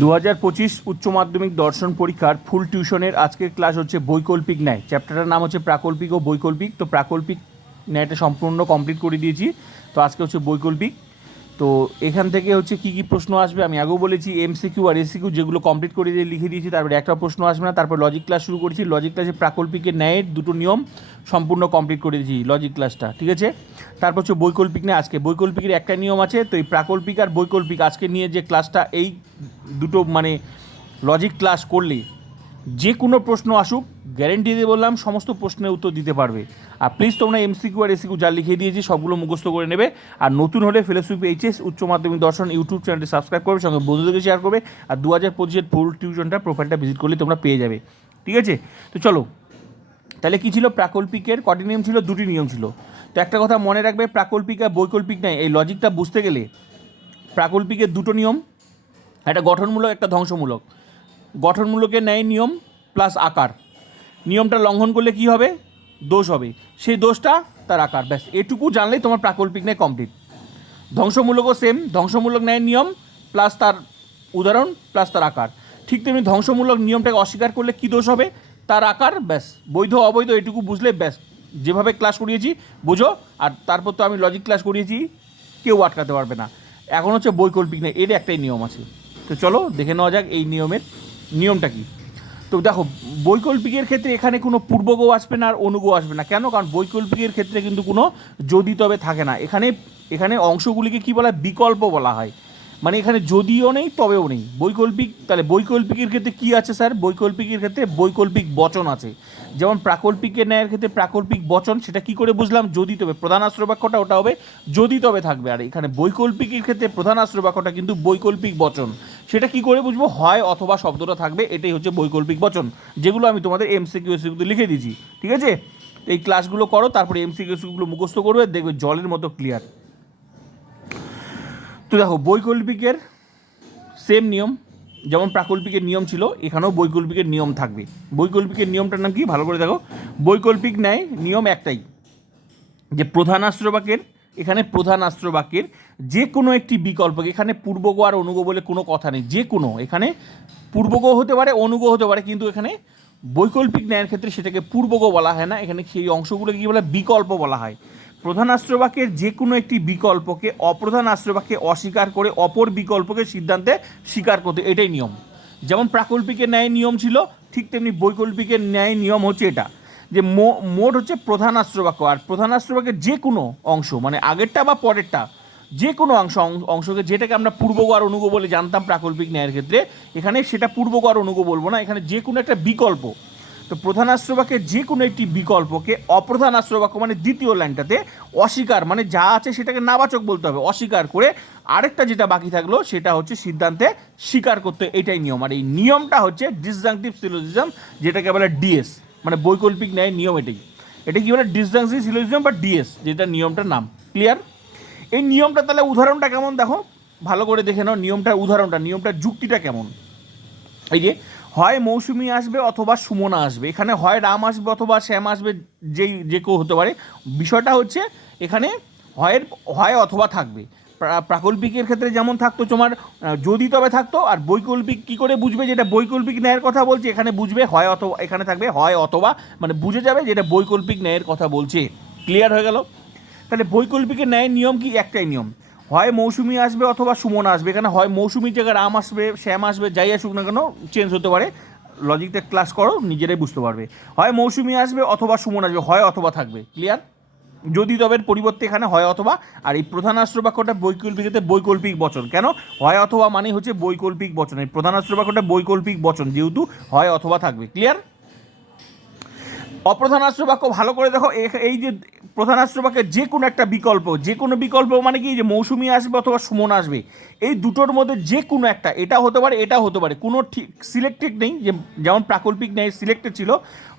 দু হাজার পঁচিশ উচ্চ মাধ্যমিক দর্শন পরীক্ষার ফুল টিউশনের আজকের ক্লাস হচ্ছে বৈকল্পিক ন্যায়। চ্যাপ্টারটার নাম হচ্ছে প্রাকল্পিক ও বৈকল্পিক। তো প্রাকল্পিক ন্যায়টা সম্পূর্ণ কমপ্লিট করে দিয়েছি। তো আজকে হচ্ছে বৈকল্পিক। তো এখান থেকে হচ্ছে কি কি প্রশ্ন আসবে? আমি আগেও বলেছি এমসিকিউ আর এসিকিউ যেগুলো কমপ্লিট করে দিয়ে লিখে দিয়েছি, তারপরে একটা প্রশ্ন আসবে না, তারপর লজিক ক্লাস শুরু করেছি। লজিক ক্লাসে প্রাকল্পিকের ন্যায়ের দুটো নিয়ম সম্পূর্ণ কমপ্লিট করে দিয়েছি লজিক ক্লাসটা ঠিক আছে? তারপর হচ্ছে বৈকল্পিক নিয়ে আজকে বৈকল্পিকের একটা নিয়ম আছে, তো এই প্রাকল্পিক আর বৈকল্পিক, আজকে নিয়ে যে ক্লাসটা এই দুটো মানে লজিক ক্লাস করলে যে কোনো প্রশ্ন আসুক গ্যারেন্টি দিয়ে বললাম, সমস্ত প্রশ্নের উত্তর দিতে পারবে। আর প্লিজ তোমরা এমসিকিউ আর এসিকিউ যা লিখে দিয়েছি, সবগুলো মুখস্থ করে নেবে। আর নতুন হলে ফেলোশিপ এইচএস উচ্চ মাধ্যমিক দর্শন ইউটিউব চ্যানেলটি সাবস্ক্রাইব করবে, সঙ্গে বন্ধুদেরকে শেয়ার করবে। আর দু হাজার পঁচিশের ফুল টিউশনটা প্রোফাইলটা ভিজিট করলে তোমরা পেয়ে যাবে। ঠিক আছে? তো চলো, তাহলে কী ছিল? প্রাকল্পিকের কটি নিয়ম ছিল? দুটি নিয়ম ছিল। তো একটা কথা মনে রাখবে, প্রাকল্পিক আর বৈকল্পিক নাই এই লজিকটা বুঝতে গেলে প্রাকল্পিকের দুটো নিয়ম, একটা গঠনমূলক, একটা ধ্বংসমূলক। গঠনমূলকের ন্যায় নিয়ম প্লাস আকার। নিয়মটা লঙ্ঘন করলে কি হবে? দোষ হবে। সেই দোষটা তার আকার। ব্যাস, এটুকু জানলেই তোমার প্রাকল্পিক ন্যায় কমপ্লিট ধ্বংসমূলকও সেম ধ্বংসমূলক ন্যায় নিয়ম প্লাস তার উদাহরণ প্লাস তার আকার। ঠিক তেমনি ধ্বংসমূলক নিয়মটাকে অস্বীকার করলে কী দোষ হবে? তার আকার, ব্যাস, বৈধ, অবৈধ, এটুকু বুঝলে, ব্যাস, যেভাবে ক্লাস করিয়েছি, বুঝো। আর তারপর তো আমি লজিক ক্লাস করিয়েছি, কেউ আটকাতে পারবে না। এখন হচ্ছে বৈকল্পিক নেই এর একটাই নিয়ম আছে। তো চলো, দেখে নেওয়া যাক এই নিয়মের, নিয়মটা কি? তো দেখো, বৈকল্পিকের ক্ষেত্রে এখানে কোনো পূর্বগো আসবে না আর অনুগো আসবে না। কেন? কারণ বৈকল্পিকের ক্ষেত্রে কিন্তু কোনো যদি তবে থাকে না। এখানে এখানে অংশগুলিকে কি বলা হয়? বিকল্প বলা হয়। মানে এখানে যদিও নেই, তবেও নেই। বৈকল্পিক, তাহলে বৈকল্পিকের ক্ষেত্রে কি আছে স্যার? বৈকল্পিকের ক্ষেত্রে বৈকল্পিক বচন আছে। যেমন প্রাকল্পিকের ন্যায়ের ক্ষেত্রে প্রাকল্পিক বচন, সেটা কি করে বুঝলাম? যদি তবে প্রধান আশ্রয় বাক্যটা ওটা হবে, যদি তবে থাকবে। আর এখানে বৈকল্পিকের ক্ষেত্রে প্রধান আশ্রয় বাক্যটা কিন্তু বৈকল্পিক বচন। সেটা কি করে বুঝব? হয় অথবা শব্দটা থাকবে, এটাই হচ্ছে বৈকল্পিক বচন, যেগুলো আমি তোমাদের এমসিকিউ এসিকিউতে লিখে দিয়েছি। ঠিক আছে? এই ক্লাসগুলো করো, তারপরে এমসিকিউ এসিকিউগুলো মুখস্থ করবে, দেখবে জলের মতো ক্লিয়ার তো দেখো, বৈকল্পিকের সেম নিয়ম, যেমন প্রাকল্পিকের নিয়ম ছিল, এখানেও বৈকল্পিকের নিয়ম থাকবে। বৈকল্পিকের নিয়মটার নাম কি? ভালো করে দেখো। বৈকল্পিক ন্যায় নিয়ম একটাই, যে প্রধান আশ্রবাক্যের এখানে প্রধান আশ্রবাক্যের যে কোনো একটি বিকল্প, এখানে পূর্বগ আর অনুগ বলে কোনো কথা নেই, যে কোনো, এখানে পূর্বগ হতে পারে, অনুগ হতে পারে, কিন্তু এখানে বৈকল্পিক ন্যায়ের ক্ষেত্রে সেটাকে পূর্বগ বলা হয় না, এখানে সেই অংশগুলোকে কী বলে? বিকল্প বলা হয়। প্রধান আশ্রবাক্যের যে কোনো একটি বিকল্পকে অপ্রধান আশ্রবাক্যে অস্বীকার করে অপর বিকল্পকে সিদ্ধান্তে স্বীকার করতে, এটাই নিয়ম। যেমন প্রাকল্পিকের ন্যায় নিয়ম ছিল, ঠিক তেমনি বৈকল্পিকের ন্যায় নিয়ম হচ্ছে এটা, যে মোট হচ্ছে প্রধান আশ্রবাক্য আর প্রধান আশ্রবাক্যের যে কোনো অংশ মানে আগেরটা বা পরেরটা যে কোনো অংশ অংশকে যেটাকে আমরা পূর্বগ অনুগ বলে জানতাম প্রাকল্পিক ন্যায়ের ক্ষেত্রে, এখানে সেটা পূর্বগ অনুগ বলব না, এখানে যে কোনো একটা বিকল্প তো প্রধান আশ্রবাক্যের যে কোনো একটি বিকল্পকে অপ্রধান আশ্রবাক্য মানে দ্বিতীয় লাইনটাতে অস্বীকার মানে যা আছে সেটাকে নাবাচক বলতে হবে, অস্বীকার করে আরেকটা যেটা বাকি থাকল সেটা হচ্ছে সিদ্ধান্তে স্বীকার করতে, এটাই নিয়ম। আর এই নিয়মটা হচ্ছে ডিসজাংটিভ সিলোজিজম যেটাকে বলে ডিএস মানে বৈকল্পিক ন্যায় নিয়ম এটাই। এটা কি বলে ডিসজাংটিভ সিলোজিজম বা ডিএস, যেটা নিয়মটার নাম ক্লিয়ার এই নিয়মটা তাহলে উদাহরণটা কেমন? দেখো, ভালো করে দেখে নাও নিয়মটার উদাহরণটা, নিয়মটার যুক্তিটা কেমন? এই যে হয় মৌসুমি আসবে অথবা সুমনা আসবে। এখানে হয় রাম আসবে অথবা শ্যাম আসবে, যেই, যে কেউ হতে পারে। বিষয়টা হচ্ছে এখানে হয়ের হয় অথবা থাকবে। প্রাকল্পিকের ক্ষেত্রে যেমন থাকতো তোমার যদি তবে থাকতো, আর বৈকল্পিক কি করে বুঝবে যেটা বৈকল্পিক ন্যায়ের কথা বলছে, এখানে বুঝবে হয় অথবা এখানে থাকবে হয় অথবা মানে বুঝে যাবে যেটা বৈকল্পিক ন্যায়ের কথা বলছে। ক্লিয়ার হয়ে গেল? তাহলে বৈকল্পিকের ন্যায়ের নিয়ম কি? একটাই নিয়ম। হয় মৌসুমি আসবে অথবা সুমন আসবে এখানে হয় মৌসুমির জায়গায় রাম আসবে, শ্যাম আসবে, যাই আসুক না কেন চেঞ্জ হতে পারে। লজিকটা ক্লাস করো, নিজেরাই বুঝতে পারবে। হয় মৌসুমি আসবে অথবা সুমন আসবে, হয় অথবা থাকবে। ক্লিয়ার যদি তবের পরিবর্তে এখানে হয় অথবা, আর এই প্রধান আশ্রবাক্যটা বৈকল্পিকতে বৈকল্পিক বচন, কেন? হয় অথবা মানে হচ্ছে বৈকল্পিক বচন। এই প্রধান আশ্রবাক্যটা বৈকল্পিক বচন, যেহেতু হয় অথবা থাকবে। ক্লিয়ার অপ্রধান আশ্রবাক্য ভালো করে দেখো এই যে প্রধান আশ্রবাক্যের যে কোনো একটা বিকল্প, যে কোনো বিকল্প মানে কি? যে মৌসুমি আসবে অথবা সুমন আসবে। এই দুটোর মধ্যে যে কোনো একটা, এটা হতে পারে, এটা হতে পারে। কোনো ঠিক সিলেক্টেড নেই, যে যেমন প্রাকল্পিক নেই সিলেক্টেড ছিল,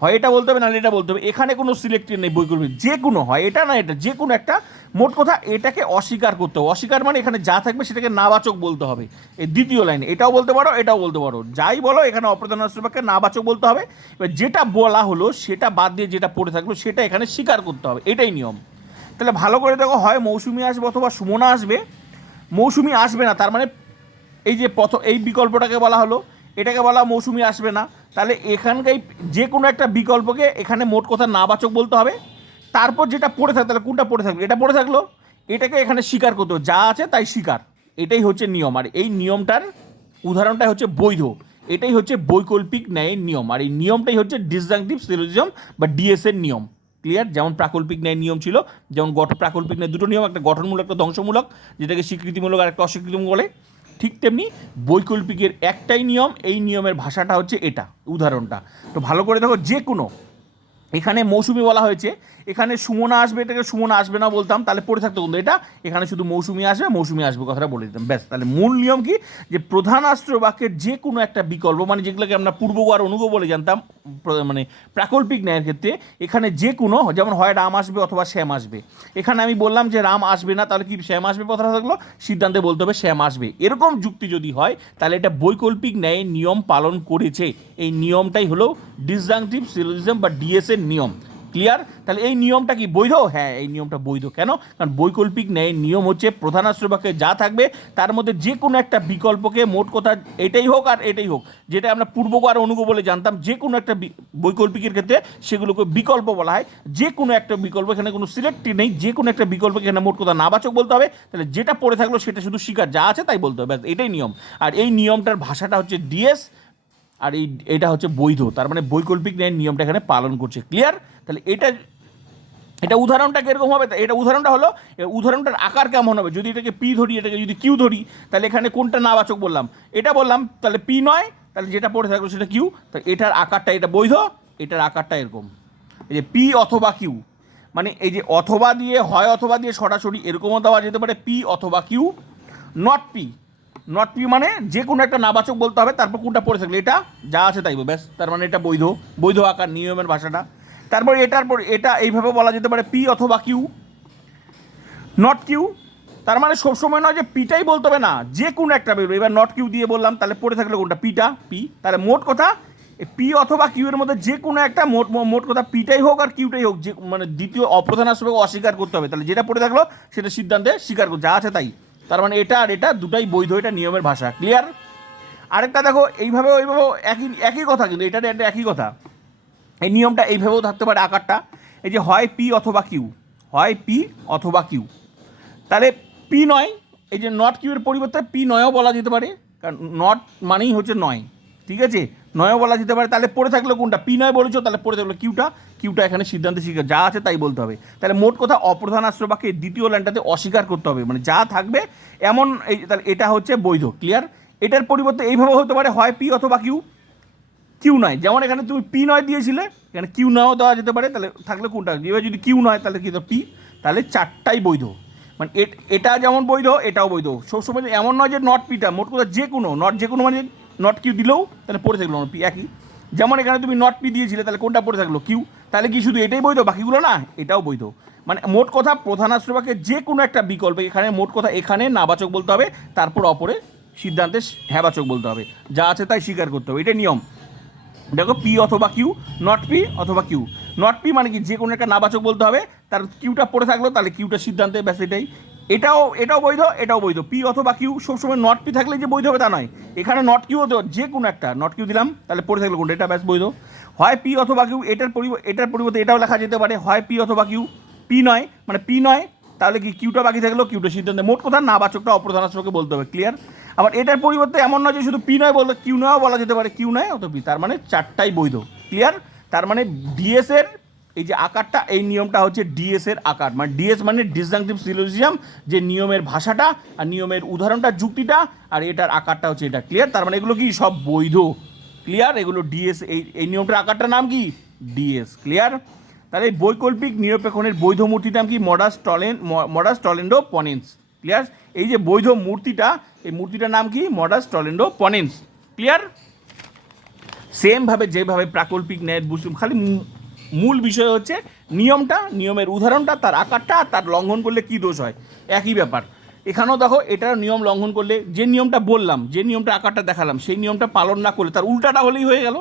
হয় এটা বলতে হবে, না এটা বলতে হবে। এখানে কোনো সিলেক্টেড নেই বৈকল্পিক। যে কোনো হয়, এটা না এটা, যে কোনো একটা মোট কথা এটাকে অস্বীকার করতে হবে। অস্বীকার মানে এখানে যা থাকবে সেটাকে নাবাচক বলতে হবে। এই দ্বিতীয় লাইনে এটাও বলতে পারো, এটাও বলতে পারো। যাই বলো, এখানে অপ্রধান আশ্রবাক্যে নাবাচক বলতে হবে। এবার যেটা বলা হলো, সেটা বাদ দিয়ে যেটা পড়ে থাকল, সেটা এখানে স্বীকার করতে হবে। এটাই নিয়ম। তাহলে ভালো করে দেখো, হয় মৌসুমি আসবে অথবা সুমনা আসবে। মৌসুমি আসবে না, তার মানে এই যে প্রথম এই বিকল্পটাকে বলা হলো, এটাকে বলা মৌসুমি আসবে না। তাহলে এখানকার যে কোনো একটা বিকল্পকে এখানে মোট কথা নাবাচক বলতে হবে। তারপর যেটা পড়ে থাকে, তাহলে কোনটা পড়ে থাকবে? এটা পড়ে থাকল? এটাকে এখানে স্বীকার করতে যা আছে তাই স্বীকার। এটাই হচ্ছে নিয়ম। আর এই নিয়মটার উদাহরণটাই হচ্ছে বৈধ। এটাই হচ্ছে বৈকল্পিক ন্যায়ের নিয়ম। আর এই নিয়মটাই হচ্ছে ডিসজাংটিভ সিলোজিজম বা ডিএস এর নিয়ম। ক্লিয়ার যেমন প্রাকল্পিক ন্যায় নিয়ম ছিল, যেমন গঠ, প্রাকল্পিক ন্যায় দুটো নিয়ম, একটা গঠনমূলক, একটা ধ্বংসমূলক, যেটাকে স্বীকৃতিমূলক আর একটা অস্বীকৃতিমূলক বলে। ঠিক তেমনি বৈকল্পিকের একটাই নিয়ম, এই নিয়মের ভাষাটা হচ্ছে এটা, উদাহরণটা। তো ভালো করে দেখো যে কোনো এখানে মৌসুমি বলা হয়েছে এখানে সুমনা আসবে, এটাকে সুমনা আসবে না বলতাম, তাহলে পড়ে থাকতো কিন্তু এটা। এখানে শুধু মৌসুমি আসবে মৌসুমি আসবে কথাটা বলে দিতাম, ব্যাস। তাহলে মূল নিয়ম কি? যে প্রধানাস্ত্র বাক্যের যে কোনো একটা বিকল্প মানে যেগুলোকে আমরা পূর্ব আর অনুগ বলে জানতাম মানে প্রাকল্পিক ন্যায়ের ক্ষেত্রে, এখানে যে কোনো যেমন হয় রাম আসবে অথবা শ্যাম আসবে। এখানে আমি বললাম যে রাম আসবে না, তাহলে কি শ্যাম আসবে কথাটা থাকল? সিদ্ধান্তে বলতে হবে শ্যাম আসবে। এরকম যুক্তি যদি হয়, তাহলে এটা বৈকল্পিক ন্যায়ের নিয়ম পালন করেছে। এই নিয়মটাই হলো ডিসজাংটিভ সিলোজিজম বা ডিএস এর নিয়ম। ক্লিয়ার তাহলে এই নিয়মটা কি বৈধ? হ্যাঁ এই নিয়মটা বৈধ। কেন? কারণ বৈকল্পিক ন্যায়ের নিয়ম হচ্ছে প্রধানাশ্রয় বাক্যে যা থাকবে, তার মধ্যে যে কোনো একটা বিকল্পকে মোট কথা এটাই হোক আর এটাই হোক, যেটা আমরা পূর্ব আর অনুগ বলে জানতাম যে কোনো একটা বৈকল্পিকের ক্ষেত্রে সেগুলোকে বিকল্প বলা হয়। যে কোনো একটা বিকল্প, এখানে কোনো সিলেক্টই নেই যে কোনো একটা বিকল্পকে এখানে মোট কথা নাবাচক বলতে হবে। তাহলে যেটা পড়ে থাকল সেটা শুধু শিকার যা আছে তাই বলতে হবে এটাই নিয়ম। আর এই নিয়মটার ভাষাটা হচ্ছে ডিএস আর এই, এটা হচ্ছে বৈধ। তার মানে বৈকল্পিক ন্যায়ের নিয়মটা এখানে পালন করছে। ক্লিয়ার তাহলে এটা এটা উদাহরণটা কীরকম হবে? এটা উদাহরণটা হলো উদাহরণটার আকার কেমন হবে? যদি এটাকে পি ধরি, এটাকে যদি কিউ ধরি, তাহলে এখানে কোনটা নাবাচক বললাম? এটা বললাম, তাহলে পি নয়, তাহলে যেটা পড়ে থাকল সেটা কিউ তা এটার আকারটা, এটা বৈধ, এটার আকারটা এরকম। এই যে পি অথবা কিউ মানে এই যে অথবা দিয়ে, হয় অথবা দিয়ে সরাসরি এরকমও দেওয়া যেতে পারে পি অথবা Q not P not P মানে যে কোনো একটা নাবাচক বলতে হবে, তারপর কোনটা পড়ে থাকলে, এটা যা আছে তাই ব্যাস। তার মানে এটা বৈধ বৈধ আকার, নিয়মের ভাষাটা। তারপর এটার পর, এটা এইভাবে বলা যেতে পারে পি অথবা কিউ নট কিউ তার মানে সবসময় নয় যে পিটাই বলতে হবে না, যে কোনো একটা বেরোবে। এবার নট কিউ দিয়ে বললাম, তাহলে পড়ে থাকলে কোনটা? পিটা পি তাহলে মোট কথা পি অথবা কিউ এর মধ্যে যে কোনো একটা মোট মোট কথা পিটাই হোক আর কিউটাই হোক, যে মানে দ্বিতীয় অপ্রধান আসবে, অস্বীকার করতে হবে। তাহলে যেটা পড়ে থাকল, সেটা সিদ্ধান্তে স্বীকার করতে যা আছে তাই। তার মানে এটা আর এটা দুটাই বৈধ, এটা নিয়মের ভাষা ক্লিয়ার আরেকটা দেখো, এইভাবে ওইভাবেও একই একই কথা কিন্তু, এটা এটা একই কথা। এই নিয়মটা এইভাবেও থাকতে পারে আকারটা। এই যে হয় পি অথবা কিউ হয় পি অথবা কিউ তাহলে পি নয়, এই যে নট কিউ এর পরিবর্তে পি নয়ও বলা যেতে পারে, কারণ নট মানেই হচ্ছে নয়। ঠিক আছে? নয়ও বলা যেতে পারে। তাহলে পড়ে থাকল কোনটা? পি নয় বলেছ, তাহলে পড়ে থাকল কিউটা। কিউটা এখানে সিদ্ধান্তে স্বীকার, যা আছে তাই বলতে হবে। তাহলে মোট কথা অপ্রধান আশ্রয় বাক্যে দ্বিতীয় লাইনটাতে অস্বীকার করতে হবে। মানে যা থাকবে, এমন এই, তাহলে এটা হচ্ছে বৈধ ক্লিয়ার এটার পরিবর্তে এইভাবে হতে পারে, হয় পি অথবা কিউ? কিউ নয়। যেমন এখানে তুমি পি নয় দিয়েছিলে, এখানে কিউ নয়ও দেওয়া যেতে পারে, তাহলে থাকলে কোনটা? এবার যদি কিউ নয়, তাহলে কি পি? তাহলে চারটাই বৈধ। মানে এটা যেমন বৈধ, এটাও বৈধ। সবসময় এমন নয় যে নট পিটা মোট কথা যে কোনো নট যে কোনো মানে নট কিউ দিলেও তাহলে পড়ে থাকল পি একই। যেমন এখানে তুমি নট পি দিয়েছিলে, তাহলে কোনটা পড়ে থাকল? কিউ তাহলে কি শুধু এটাই বৈধ? বাকিগুলো না, এটাও বৈধ। মানে মোট কথা প্রধান আশ্রবাকে যে কোনো একটা বিকল্প, এখানে মোট কথা এখানে নাবাচক বলতে হবে, তারপর অপরে সিদ্ধান্তে হ্যাবাচক বলতে হবে। যা আছে তাই স্বীকার করতে হবে, এটাই নিয়ম। দেখো পি অথবা কিউ নট পি অথবা কিউ নট পি মানে কি? যে কোনো একটা নাবাচক বলতে হবে, তার কিউটা পড়ে থাকল, তাহলে কিউটা সিদ্ধান্তে, ব্যাস এটাই। এটাও এটাও বৈধ এটাও বৈধ। পি অথবা কিউ সবসময় নট পি থাকলে যে বৈধ হবে তা নয়। এখানে নট কিউ হতে যে কোনো একটা নট কিউ দিলাম, তাহলে পড়ে থাকল কোনটা? এটা ব্যাস বৈধ। হয় পি অথবা কিউ এটার এটার পরিবর্তে এটাও লেখা যেতে পারে। হয় পি অথবা কিউ পি নয় মানে পি নয়, তাহলে কি কিউটা বাকি থাকল? কিউটা সিদ্ধান্তে। মোট কথা নাবাচকটা অপ্রধান আশ্রয়কে বলতে হবে ক্লিয়ার আবার এটার পরিবর্তে এমন নয় যে শুধু পি নয় বলতে কিউ নয়ও বলা যেতে পারে কিউ নয় অত পি তার মানে চারটাই বৈধ ক্লিয়ার তার মানে ডিএস এর এই যে আকারটা, এই নিয়মটা হচ্ছে ডিএস এর আকার। মানে ডিএস মানে ডিসজাংটিভ সিলোজিয়াম যে নিয়মের ভাষাটা আর নিয়মের উদাহরণটা, যুক্তিটা, আর এটার আকারটা হচ্ছে এটা। ক্লিয়ার তার মানে এগুলো কি? সব বৈধ। ক্লিয়ার এগুলো ডিএস এই এই নিয়মটার আকারটার নাম কি? ডিএস ক্লিয়ার তাহলে বৈকল্পিক নিরপেক্ষণের বৈধ মূর্তির নাম কি? Modus tollens modus tollendo ponens clear এই যে বৈধ মূর্তিটা, এই মূর্তিটার নাম কি? মডাস টলেন্ডো পনেন্স ক্লিয়ার সেমভাবে যেভাবে প্রাকল্পিক বুঝুন খালি মূল বিষয় হচ্ছে নিয়মটা, নিয়মের উদাহরণটা, তার আকারটা তার লঙ্ঘন করলে কি দোষ হয়? একই ব্যাপার। এখানেও দেখো এটার নিয়ম লঙ্ঘন করলে যে নিয়মটা বললাম, যে নিয়মটা আকারটা দেখালাম, সেই নিয়মটা পালন না করলে, তার উল্টাটা হলেই হয়ে গেল।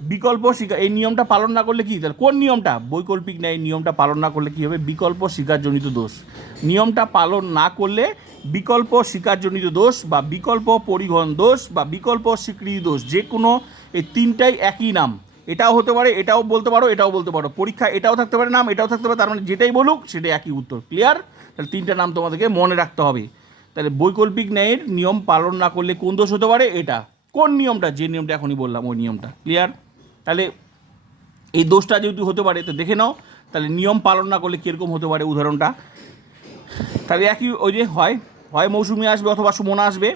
বিকল্প শিকার এই নিয়মটা পালন না করলে কি? তাহলে কোন নিয়মটা? বৈকল্পিক ন্যায় নিয়মটা পালন না করলে কি হবে? বিকল্প শিকারজনিত দোষ। নিয়মটা পালন না করলে বিকল্প শিকারজনিত দোষ বা বিকল্প পরিবহন দোষ বা বিকল্প স্বীকৃতি দোষ, যে কোনো এই তিনটাই একই নাম। এটাও হতে পারে, এটাও বলতে পারো, এটাও বলতে পারো। পরীক্ষা এটাও থাকতে পারে, নাম এটাও থাকতে পারে, তার মানে যেটাই বলুক সেটাই একই উত্তর ক্লিয়ার তাহলে তিনটা নাম তোমাদেরকে মনে রাখতে হবে। তাহলে বৈকল্পিক ন্যায়ের নিয়ম পালন না করলে কোন দোষ হতে পারে? এটা। কোন নিয়মটা? যে নিয়মটা এখনই বললাম, ওই নিয়মটা ক্লিয়ার তাহলে এই দোষটা যেহেতু হতে পারে, তো দেখে নাও, তাহলে নিয়ম পালন না করলে কীরকম হতে পারে উদাহরণটা? তাহলে একই ওই যে হয় হয় মৌসুমি আসবে অথবা সুমনা আসবে,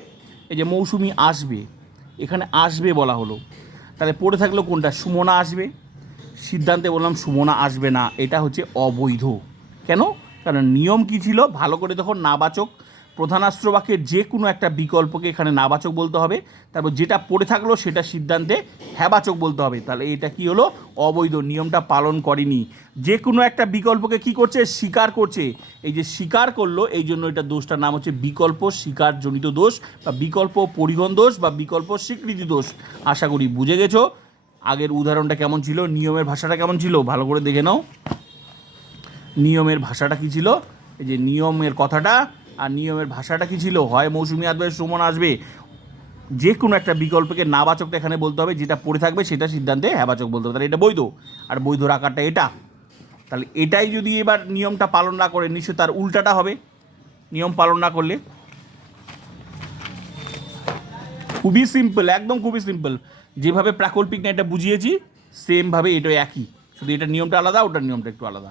এই যে মৌসুমি আসবে, এখানে আসবে বলা হলো। তাহলে পড়ে থাকলেও কোনটা? সুমনা আসবে। সিদ্ধান্তে বললাম সুমনা আসবে না। এটা হচ্ছে অবৈধ। কেন? কারণ নিয়ম কী ছিল? ভালো করে তখন নাবাচক প্রধানাস্ত্র বাক্যের যে কোনো একটা বিকল্পকে এখানে নাবাচক বলতে হবে। তারপর যেটা পড়ে থাকল সেটা সিদ্ধান্তে হ্যাবাচক বলতে হবে। তাহলে এটা কি হলো? অবৈধ, নিয়মটা পালন করেনি। যে কোনো একটা বিকল্পকে কি করছে? স্বীকার করছে। এই যে স্বীকার করল, এই জন্য এটা দোষটার নাম হচ্ছে বিকল্প স্বীকারজনিত দোষ বা বিকল্প পরিবহন দোষ বা বিকল্প স্বীকৃতি দোষ। আশা করি বুঝে গেছো। আগের উদাহরণটা কেমন ছিল? নিয়মের ভাষাটা কেমন ছিল? ভালো করে দেখে নাও। নিয়মের ভাষাটা কি ছিল? এই যে নিয়মের কথাটা আর নিয়মের ভাষাটা কি ছিল? হয় মৌসুমি আসবে সুমন আসবে? যে কোনো একটা বিকল্পকে নাবাচকটা এখানে বলতে হবে, যেটা পড়ে থাকবে সেটা সিদ্ধান্তে হ্যাবাচক বলতে হবে। তাহলে এটা বৈধ। আর বৈধর আকারটা এটা। তাহলে এটাই যদি এবার নিয়মটা পালন না করে, নিশ্চয় তার উল্টাটা হবে। নিয়ম পালন না করলে। খুবই সিম্পল একদম খুবই সিম্পল যেভাবে প্রাকল্পিক না, এটা বুঝিয়েছি সেমভাবে এটা একই। শুধু এটা নিয়মটা আলাদা, ওটার নিয়মটা একটু আলাদা।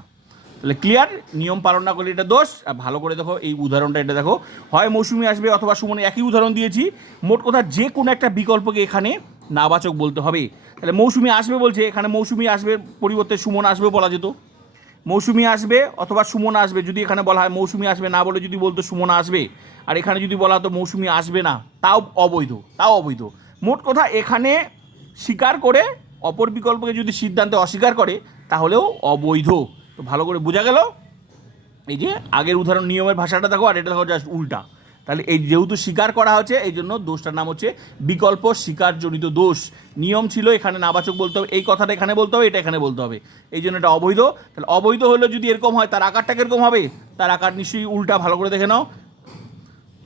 তাহলে ক্লিয়ার নিয়ম পালন না করলে এটা দোষ। আর ভালো করে দেখো, এই উদাহরণটা এটা দেখো। হয় মৌসুমি আসবে অথবা সুমনে একই উদাহরণ দিয়েছি। মোট কথা যে কোনো একটা বিকল্পকে এখানে নাবাচক বলতে হবে। তাহলে মৌসুমি আসবে বলছে, এখানে মৌসুমি আসবে, পরিবর্তে সুমন আসবে বলা যেত। মৌসুমি আসবে অথবা সুমন আসবে, যদি এখানে বলা হয় মৌসুমি আসবে, না বলে যদি বলতো সুমন আসবে। আর এখানে যদি বলা হতো মৌসুমি আসবে না, তাও অবৈধ তাও অবৈধ। মোট কথা এখানে স্বীকার করে, অপর বিকল্পকে যদি সিদ্ধান্তে অস্বীকার করে, তাহলেও অবৈধ। তো ভালো করে বোঝা গেল। এই যে আগের উদাহরণ নিয়মের ভাষাটা দেখো, আর এটা দেখো জাস্ট উল্টা। তাহলে এই যেহেতু স্বীকার করা হচ্ছে, এই জন্য দোষটার নাম হচ্ছে বিকল্প স্বীকারজনিত দোষ। নিয়ম ছিল এখানে নাবাচক বলতে হবে, এই কথাটা এখানে বলতে হবে, এটা এখানে বলতে হবে। এই জন্য এটা অবৈধ। তাহলে অবৈধ হলে যদি এরকম হয়, তার আকারটা কীরকম হবে? তার আকার নিশ্চয়ই উল্টা, ভালো করে দেখে নাও।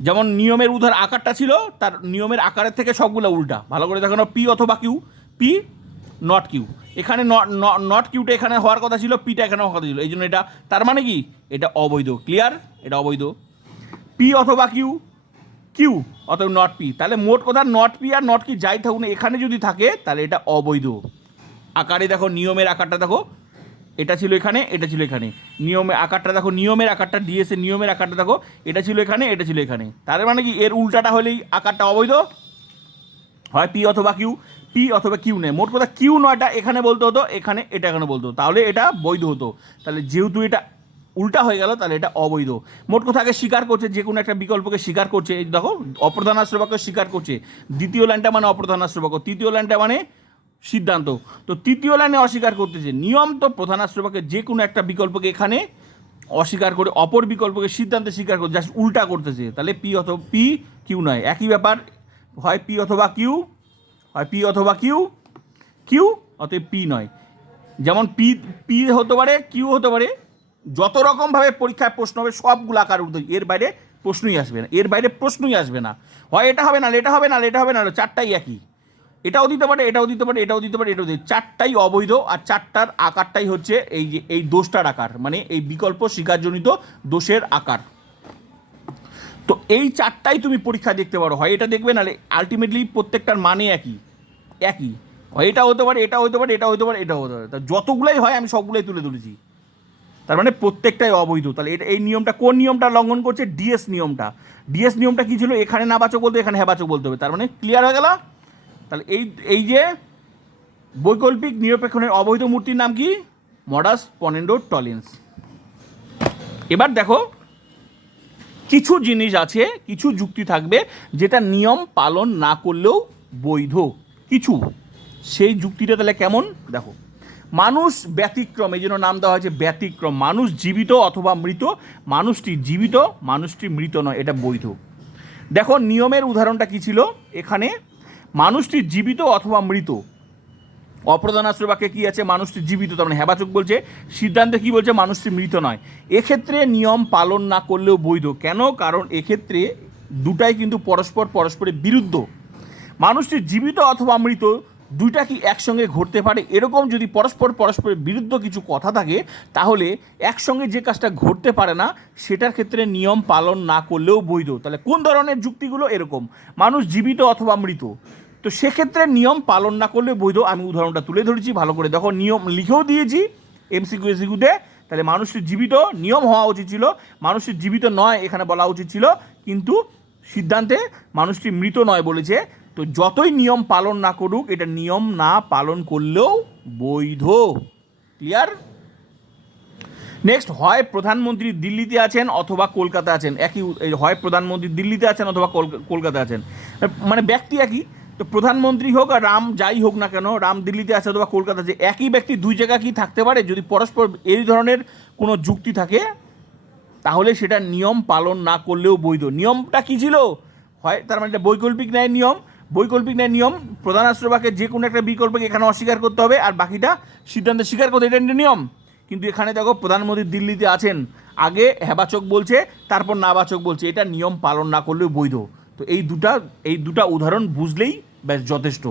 যেমন নিয়মের উধার আকারটা ছিল, তার নিয়মের আকারের থেকে সবগুলো উল্টা। ভালো করে দেখো নাও পি অথবা কিউ পি নট কিউ এখানে নট কিউটা এখানে হওয়ার কথা ছিল পিটা এখানে হওয়ার কথা ছিল। এই জন্য এটা, তার মানে কি? এটা অবৈধ। ক্লিয়ার এটা অবৈধ। পি অথবা কিউ কিউ অথবা নট পি তাহলে মোট কথা নট পি আর নট কি যাই থাকুক না, এখানে যদি থাকে, তাহলে এটা অবৈধ। আকারে দেখো, নিয়মের আকারটা দেখো। এটা ছিল এখানে, এটা ছিল এখানে। নিয়মের আকারটা দেখো, নিয়মের আকারটা দিয়েছে নিয়মের আকারটা দেখো। এটা ছিল এখানে, এটা ছিল এখানে। তার মানে কি? এর উল্টাটা হলেই আকারটা অবৈধ। হয় পি অথবা কিউ পি অথবা কিউ নেই। মোট কথা কিউ নয়টা এখানে বলতে হতো, এখানে এটা এখানে বলতো তাহলে এটা বৈধ হতো। তাহলে যেহেতু এটা উল্টা হয়ে গেল, তাহলে এটা অবৈধ। মোট কথা আগে স্বীকার করছে, যে কোনো একটা বিকল্পকে স্বীকার করছে। এই দেখো অপ্রধানাশ্র বাক্য স্বীকার করছে। দ্বিতীয় লাইনটা মানে অপ্রধানাশ্র বাক্য তৃতীয় লাইনটা মানে সিদ্ধান্ত। তো তৃতীয় লাইনে অস্বীকার করতেছে। নিয়ম তো প্রধানাশ্র বাক্যে যে কোনো একটা বিকল্পকে এখানে অস্বীকার করে, অপর বিকল্পকে সিদ্ধান্তে স্বীকার করে, জাস্ট উল্টা করতেছে। তাহলে পি অথবা পি কিউ নয়। একই ব্যাপার, হয় পি অথবা কিউ হয় পি অথবা কিউ? কিউ? অতএব পি নয়। যেমন পি পি হতে পারে, কিউ হতে পারে, যত রকমভাবে পরীক্ষায় প্রশ্ন হবে, সবগুলো আকার উর্ধ এর বাইরে প্রশ্নই আসবে না। এর বাইরে প্রশ্নই আসবে না। হয় এটা হবে না, এটা হবে না, এটা হবে না, চারটাই একই। এটাও দিতে পারে, এটাও দিতে পারে, এটাও দিতে পারে, এটাও দিতে চারটাই অবৈধ আর চারটার আকারটাই হচ্ছে এই যে, এই দোষটার আকার মানে এই বিকল্প স্বীকারজনিত দোষের আকার। তো এই চারটাই তুমি পরীক্ষা দেখতে পারো। হয় এটা দেখবে, নাহলে আলটিমেটলি প্রত্যেকটার মানে একই। একই। হয় এটা হতে পারে, এটা হতে পারে, এটা হতে পারে, এটা হতে পারে। তা যতগুলাই হয়, আমি সবগুলোই তুলে ধরেছি। তার মানে প্রত্যেকটাই অবৈধ। তাহলে এটা, এই নিয়মটা, কোন নিয়মটা লঙ্ঘন করছে? ডিএস নিয়মটা। ডিএস নিয়মটা কী ছিল? এখানে না নাবাচক বলতে, এখানে হ্যাবাচক বলতে হবে। তার মানে ক্লিয়ার হয়ে গেল? তাহলে এই এই যে বৈকল্পিক নিরপেক্ষণের অবৈধ মূর্তির নাম কি? Modus ponendo tollens. এবার দেখো কিছু জিনিস আছে, কিছু যুক্তি থাকবে যেটা নিয়ম পালন না করলেও বৈধ। কিছু। সেই যুক্তিটা তাহলে কেমন? দেখো। মানুষ ব্যতিক্রম, এই জন্য নাম দেওয়া হয়েছে ব্যতিক্রম। মানুষ জীবিত অথবা মৃত, মানুষটি জীবিত, মানুষটি মৃত নয়, এটা বৈধ। দেখো, নিয়মের উদাহরণটা কি ছিল? এখানে, মানুষটি জীবিত অথবা মৃত। অপ্রধান আশ্রয় বাক্যে কি আছে? মানুষটি জীবিত, তার মানে হেবাচক বলছে, সিদ্ধান্তে কি বলছে? মানুষটি মৃত নয়। এক্ষেত্রে নিয়ম পালন না করলেও বৈধ। কেন? কারণ এক্ষেত্রে দুটাই কিন্তু পরস্পর পরস্পরের বিরুদ্ধ। মানুষটি জীবিত অথবা মৃত, দুইটা কি একসঙ্গে ঘটতে পারে? এরকম যদি পরস্পর পরস্পরের বিরুদ্ধ কিছু কথা থাকে, তাহলে একসঙ্গে যে কাজটা ঘটতে পারে না, সেটার ক্ষেত্রে নিয়ম পালন না করলেও বৈধ। তাহলে কোন ধরনের যুক্তিগুলো এরকম? মানুষ জীবিত অথবা মৃত। তো সেক্ষেত্রে নিয়ম পালন না করলে বৈধ, আমি উদাহরণটা তুলে ধরেছি, ভালো করে দেখো, নিয়ম লিখেও দিয়েছি এমসিকিউ এসিকিউতে তাহলে মানুষটি জীবিত, নিয়ম হওয়া উচিত ছিল, মানুষটি জীবিত নয় এখানে বলা উচিত ছিল, কিন্তু সিদ্ধান্তে মানুষটি মৃত নয় বলেছে, তো যতই নিয়ম পালন না করুক, এটা নিয়ম না পালন করলেও বৈধ। ক্লিয়ার নেক্সট হয় প্রধানমন্ত্রী দিল্লিতে আছেন অথবা কলকাতা আছেন, একই হয় প্রধানমন্ত্রী দিল্লিতে আছেন অথবা কলকা- কলকাতা আছেন। মানে ব্যক্তি একই তো প্রধানমন্ত্রী হোক আর রাম যাই হোক না কেন, রাম দিল্লিতে আছে অথবা কলকাতা, যে একই ব্যক্তি দুই জায়গা কি থাকতে পারে? যদি পরস্পর এই ধরনের কোনো যুক্তি থাকে, তাহলে সেটা নিয়ম পালন না করলেও বৈধ। নিয়মটা কি ছিল? হয়, তার মানে এটা বৈকল্পিক ন্যায় নিয়ম। বৈকল্পিক ন্যায় নিয়ম প্রধান আশ্রবাকে যে কোনো একটা বিকল্পকে এখানে অস্বীকার করতে হবে, আর বাকিটা সিদ্ধান্তে স্বীকার করতে এটা একটা নিয়ম। কিন্তু এখানে দেখো, প্রধানমন্ত্রী দিল্লিতে আছেন। আগে হেবাচক বলছে, তারপর নাবাচক বলছে। এটা নিয়ম পালন না করলেও বৈধ। তো এই দুটা এই দুটা উদাহরণ বুঝলেই ব্যাস, যথেষ্ট।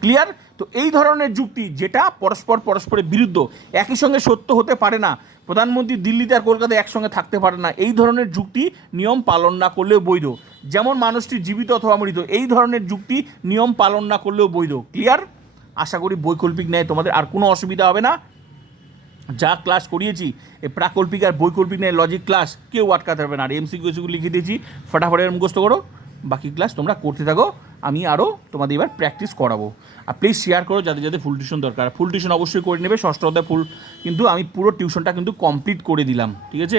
ক্লিয়ার তো এই ধরনের যুক্তি যেটা পরস্পর পরস্পরের বিরুদ্ধ, একই সঙ্গে সত্য হতে পারে না। প্রধানমন্ত্রী দিল্লিতে আর কলকাতায় একসঙ্গে থাকতে পারে না। এই ধরনের যুক্তি নিয়ম পালন না করলেও বৈধ। যেমন মানুষটি জীবিত অথবা মৃত, এই ধরনের যুক্তি নিয়ম পালন না করলেও বৈধ। ক্লিয়ার আশা করি বৈকল্পিক নেয় তোমাদের আর কোনো অসুবিধা হবে না। যা ক্লাস করিয়েছি এই প্রাকল্পিক আর বৈকল্পিক নেয় লজিক ক্লাস কেউ আটকাতে পারবে না। আর এমসিকিউ লিখে দিয়েছি। ফটাফটের মুখস্থ করো। বাকি ক্লাস তোমরা করতে থাকো। আমি আরও তোমাদের এবার প্র্যাকটিস করাবো। আর প্লিজ শেয়ার করো যাদের যাদের ফুল টিউশন দরকার। ফুল টিউশন অবশ্যই করে নেবে, ষষ্ঠ অধ্যায় ফুল কিন্তু আমি পুরো টিউশনটা কিন্তু কমপ্লিট করে দিলাম, ঠিক আছে?